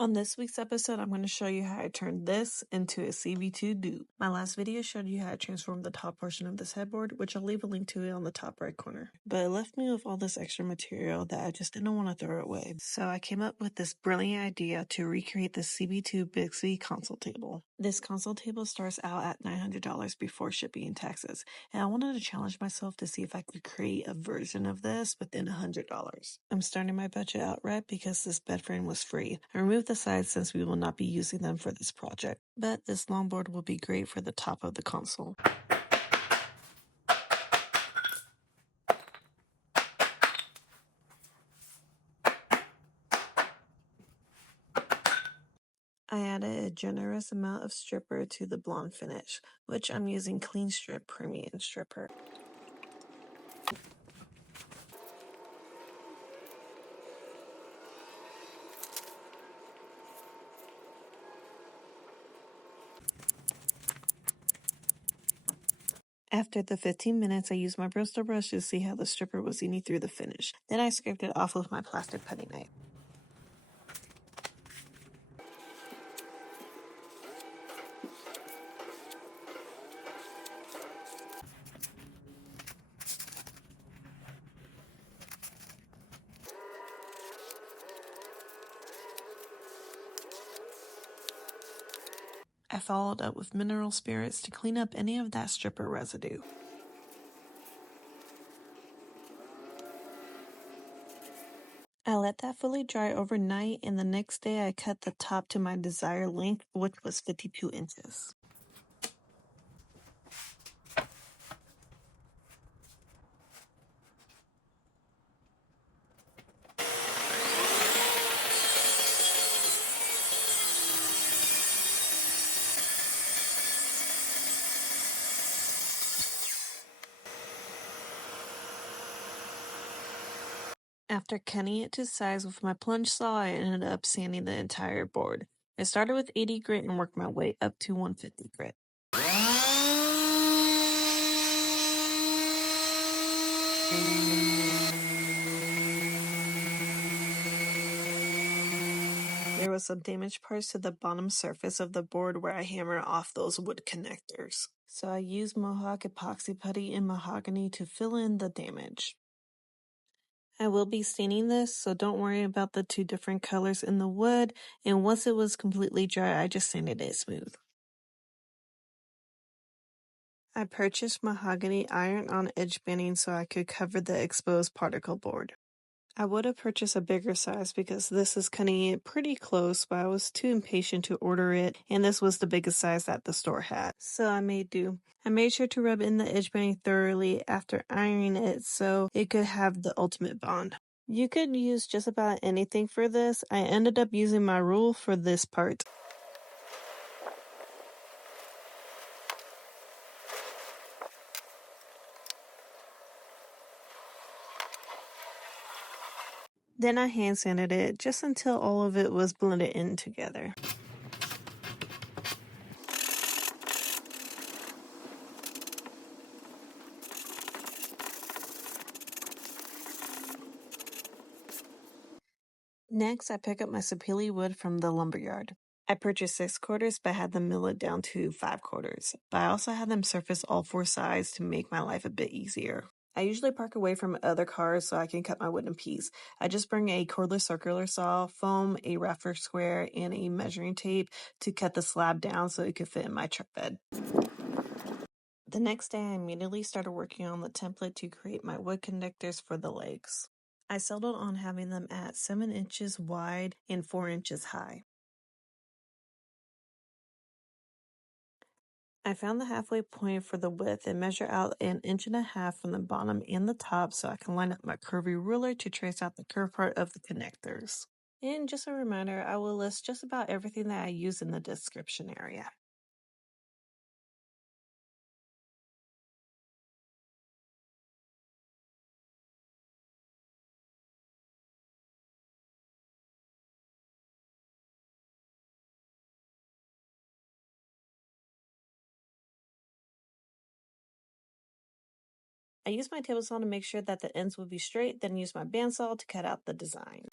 On this week's episode, I'm going to show you how I turned this into a CB2 dupe. My last video showed you how I transformed the top portion of this headboard, which I'll leave a link to it on the top right corner. But it left me with all this extra material that I just didn't want to throw away. So I came up with this brilliant idea to recreate the CB2 Bixby console table. This console table starts out at $900 before shipping and taxes, and I wanted to challenge myself to see if I could create a version of this within $100. I'm starting my budget outright because this bed frame was free. I removed the sides since we will not be using them for this project, but this longboard will be great for the top of the console. I added a generous amount of stripper to the blonde finish, which I'm using Clean Strip Premium Stripper. After the 15 minutes, I used my Bristol brush to see how the stripper was eating through the finish. Then I scraped it off with my plastic putty knife. I followed up with mineral spirits to clean up any of that stripper residue. I let that fully dry overnight, and the next day I cut the top to my desired length, which was 52 inches. After cutting it to size with my plunge saw, I ended up sanding the entire board. I started with 80 grit and worked my way up to 150 grit. There was some damaged parts to the bottom surface of the board where I hammered off those wood connectors. So I used Mohawk epoxy putty and mahogany to fill in the damage. I will be staining this, so don't worry about the two different colors in the wood, and once it was completely dry, I just sanded it smooth. I purchased mahogany iron-on edge banding so I could cover the exposed particle board. I would have purchased a bigger size because this is cutting it pretty close, but I was too impatient to order it, and this was the biggest size that the store had, so I made do. I made sure to rub in the edge banding thoroughly after ironing it so it could have the ultimate bond. You could use just about anything for this. I ended up using my rule for this part. Then I hand sanded it just until all of it was blended in together. Next, I pick up my sapele wood from the lumberyard. I purchased 6 quarters, but had them mill it down to 5 quarters. But I also had them surface all 4 sides to make my life a bit easier. I usually park away from other cars so I can cut my wood in piece. I just bring a cordless circular saw, foam, a rougher square, and a measuring tape to cut the slab down so it could fit in my truck bed. The next day, I immediately started working on the template to create my wood connectors for the legs. I settled on having them at 7 inches wide and 4 inches high. I found the halfway point for the width and measure out 1.5 inches from the bottom and the top so I can line up my curvy ruler to trace out the curved part of the connectors. And just a reminder, I will list just about everything that I use in the description area. I used my table saw to make sure that the ends would be straight, then used my bandsaw to cut out the design.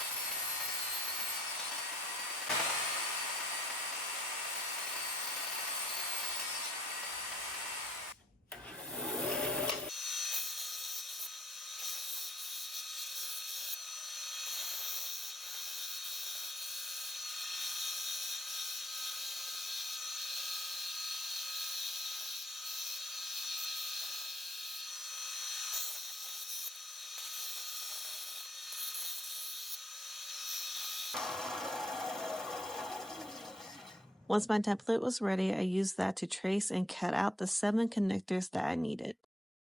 Once my template was ready, I used that to trace and cut out the 7 connectors that I needed.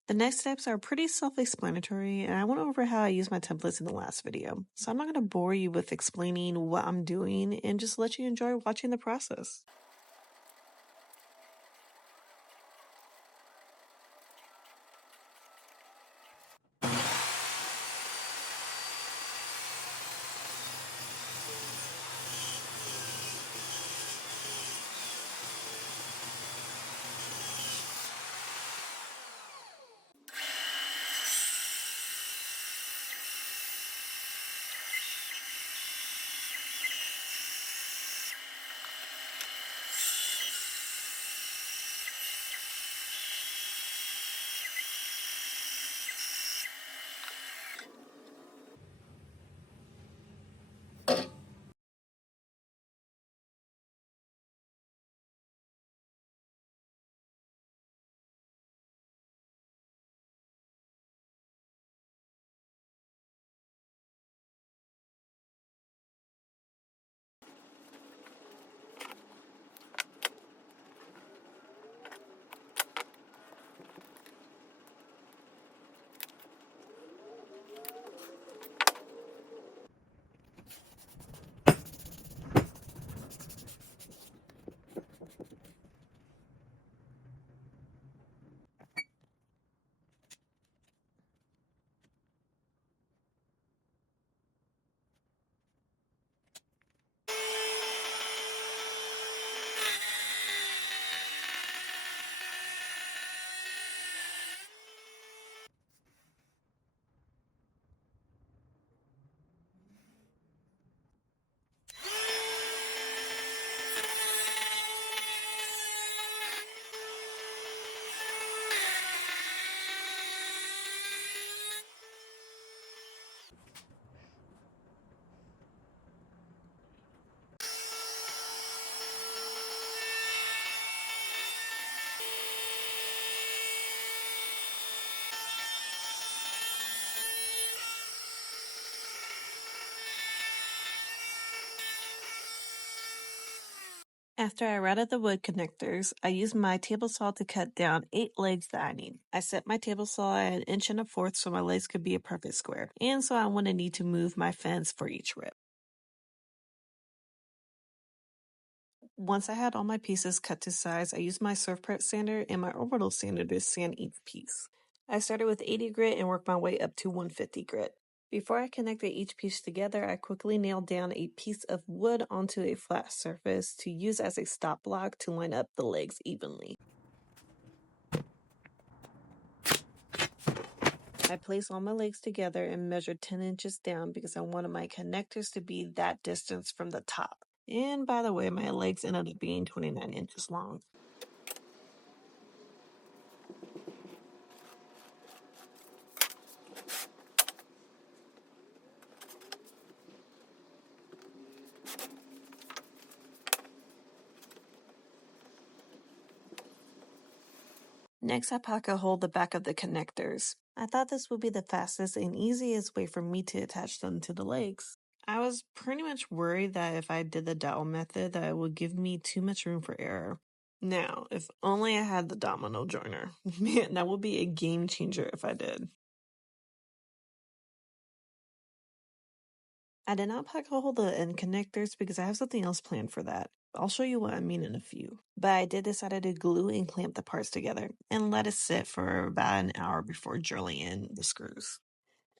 The next steps are pretty self-explanatory, and I went over how I use my templates in the last video, so I'm not going to bore you with explaining what I'm doing and just let you enjoy watching the process. After I routed the wood connectors, I used my table saw to cut down 8 legs that I need. I set my table saw at 1 1/4 inches so my legs could be a perfect square, and so I wouldn't need to move my fence for each rip. Once I had all my pieces cut to size, I used my surf prep sander and my orbital sander to sand each piece. I started with 80 grit and worked my way up to 150 grit. Before I connected each piece together, I quickly nailed down a piece of wood onto a flat surface to use as a stop block to line up the legs evenly. I placed all my legs together and measured 10 inches down because I wanted my connectors to be that distance from the top. And by the way, my legs ended up being 29 inches long. Next, I pocket holed the back of the connectors. I thought this would be the fastest and easiest way for me to attach them to the legs. I was pretty much worried that if I did the dowel method that it would give me too much room for error. Now, if only I had the domino joiner. Man, that would be a game changer if I did. I did not pocket hole the end connectors because I have something else planned for that. I'll show you what I mean in a few. But I did decide to glue and clamp the parts together and let it sit for about an hour before drilling in the screws.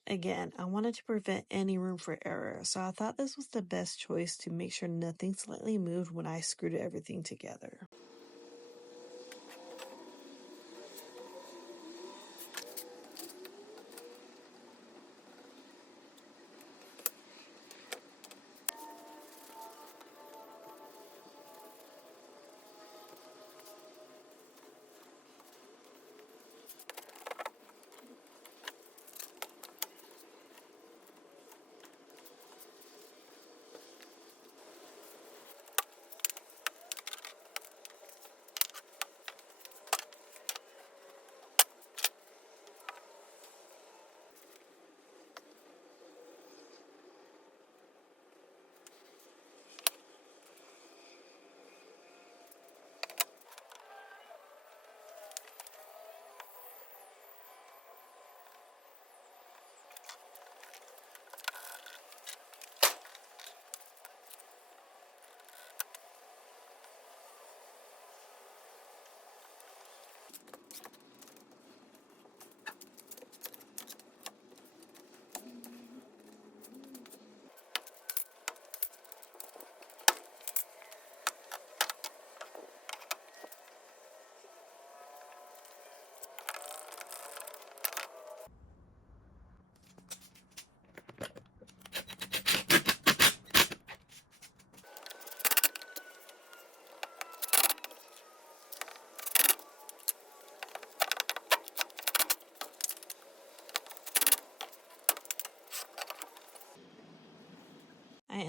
Again, I wanted to prevent any room for error, so I thought this was the best choice to make sure nothing slightly moved when I screwed everything together.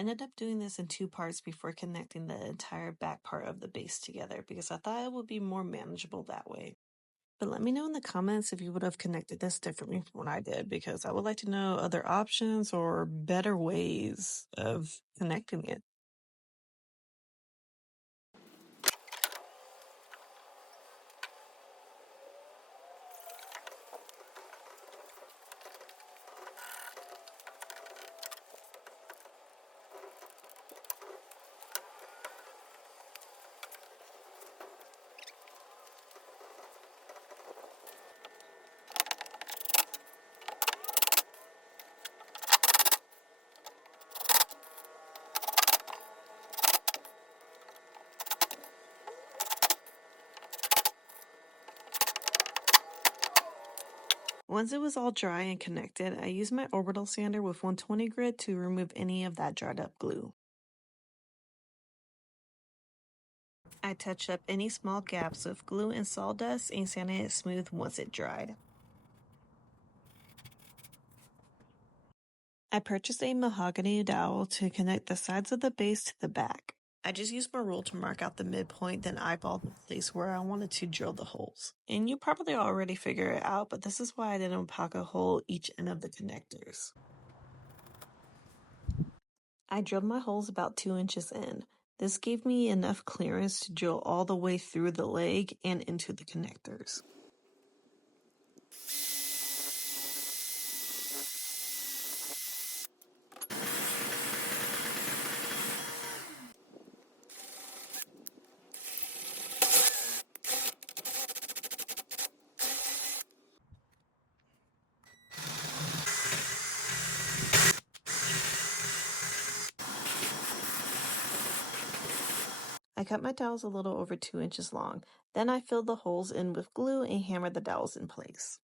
ended up doing this in 2 parts before connecting the entire back part of the base together because I thought it would be more manageable that way. But let me know in the comments if you would have connected this differently from what I did, because I would like to know other options or better ways of connecting it. Once it was all dry and connected, I used my orbital sander with 120 grit to remove any of that dried up glue. I touched up any small gaps with glue and sawdust and sanded it smooth once it dried. I purchased a mahogany dowel to connect the sides of the base to the back. I just used my rule to mark out the midpoint, then eyeballed the place where I wanted to drill the holes. And you probably already figured it out, but this is why I didn't pocket hole each end of the connectors. I drilled my holes about 2 inches in. This gave me enough clearance to drill all the way through the leg and into the connectors. I cut my dowels a little over 2 inches long. Then I filled the holes in with glue and hammered the dowels in place.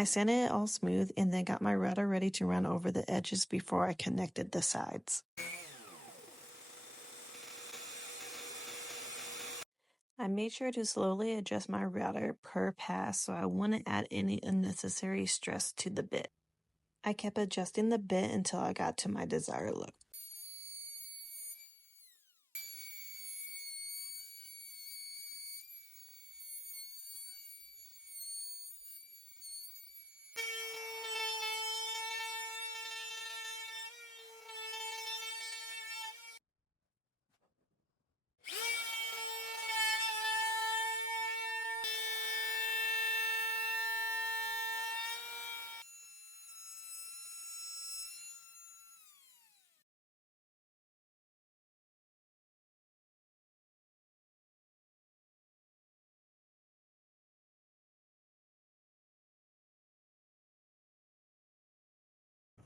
I sanded it all smooth and then got my router ready to run over the edges before I connected the sides. I made sure to slowly adjust my router per pass so I wouldn't add any unnecessary stress to the bit. I kept adjusting the bit until I got to my desired look.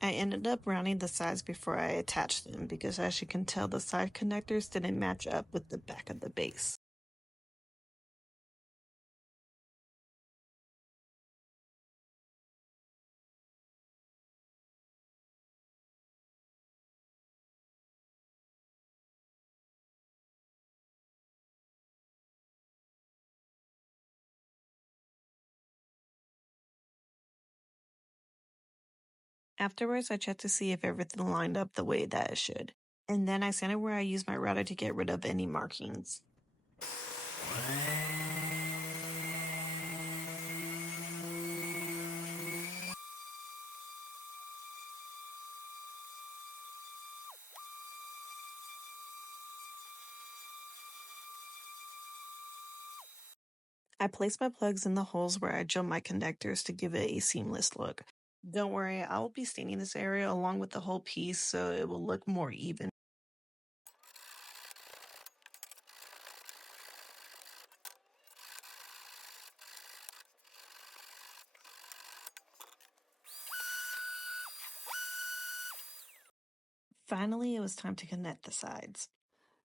I ended up rounding the sides before I attached them because, as you can tell, the side connectors didn't match up with the back of the base. Afterwards, I checked to see if everything lined up the way that it should. And then I sanded where I used my router to get rid of any markings. I placed my plugs in the holes where I jumped my connectors to give it a seamless look. Don't worry, I will be staining this area along with the whole piece so it will look more even. Finally, it was time to connect the sides.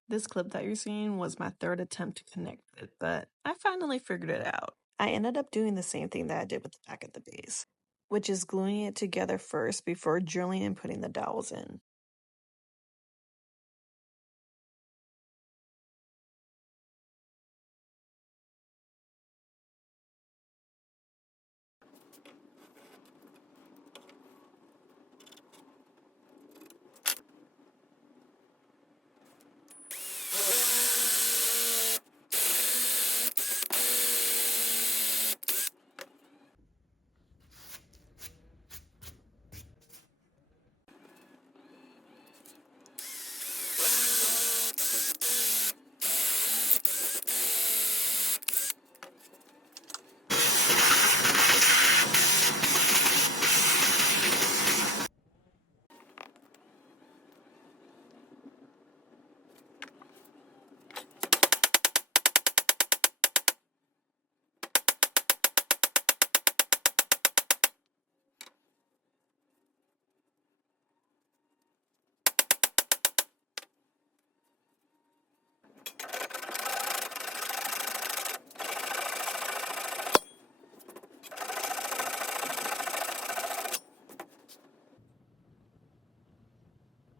This clip that you're seeing was my third attempt to connect it, but I finally figured it out. I ended up doing the same thing that I did with the back of the base, which is gluing it together first before drilling and putting the dowels in.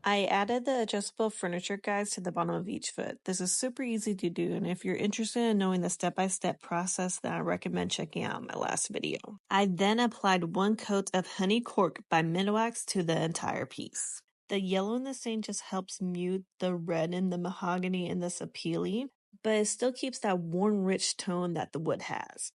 I added the adjustable furniture guides to the bottom of each foot. This is super easy to do, and if you're interested in knowing the step-by-step process, then I recommend checking out my last video. I then applied 1 coat of honey cork by Minwax to the entire piece. The yellow in the stain just helps mute the red in the mahogany in this appealing, but it still keeps that warm, rich tone that the wood has.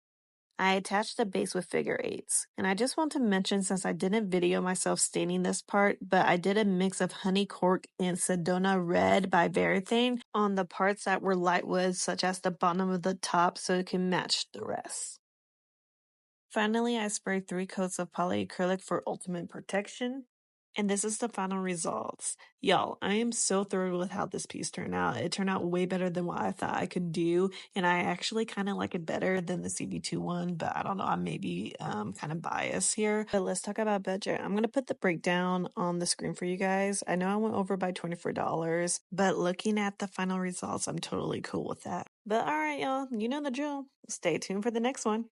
I attached the base with figure 8s, and I just want to mention, since I didn't video myself staining this part, but I did a mix of honey cork and Sedona red by Varathane on the parts that were light wood, such as the bottom of the top, so it can match the rest. Finally, I sprayed 3 coats of polyacrylic for ultimate protection. And this is the final results. Y'all, I am so thrilled with how this piece turned out. It turned out way better than what I thought I could do. And I actually kind of like it better than the CB2 one, but I don't know, I'm maybe kind of biased here. But let's talk about budget. I'm going to put the breakdown on the screen for you guys. I know I went over by $24, but looking at the final results, I'm totally cool with that. But all right, y'all, you know the drill. Stay tuned for the next one.